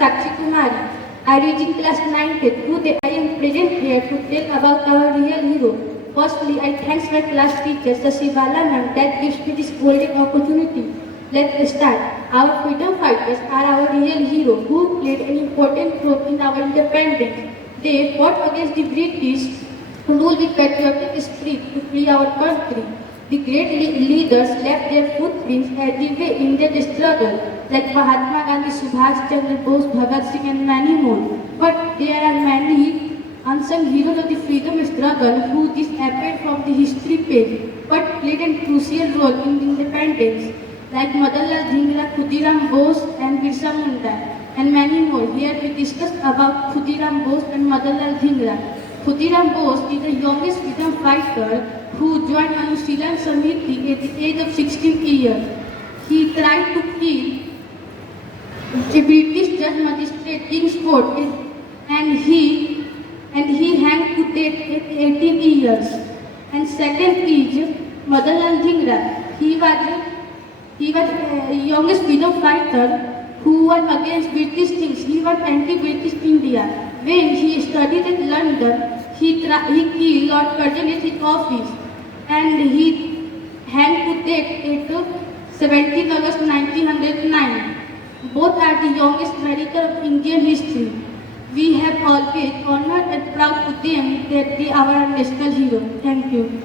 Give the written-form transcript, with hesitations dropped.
Sakshi. I read in class 9th. Today I am present here to tell about our real hero. Firstly, I thank my class teacher, Sakshi ma'am, that gives me this golden opportunity. Let's start. Our freedom fighters are our real heroes who played an important role in our independence. They fought against the British rule with patriotic spirit to free our country. The great leaders left their footprints everywhere in their struggle, like Mahatma Gandhi, Subhash Chandra Bose, Bhagat Singh, and many more. But there are many unsung heroes of the freedom struggle who disappeared from the history page, but played a crucial role in independence, like Madanlal Dhingra, Khudiram Bose, and Birsa Munda, and many more. Here we discuss about Khudiram Bose and Madanlal Dhingra. Khudiram Bose is the youngest freedom fighter who joined Anushila Samiti at the age of 16 years. He tried to kill the British judge magistrate Kingsport and he hanged to death at 18 years. And second is Madanlal Dhingra. He was the youngest freedom fighter who was against British things. He was anti-British India. When he studied in London, he killed Lord Curzon at his office and he hanged to death at 17 August 1909. Both are the youngest medical of Indian history. We have always honored and proud to them that they are our national hero. Thank you.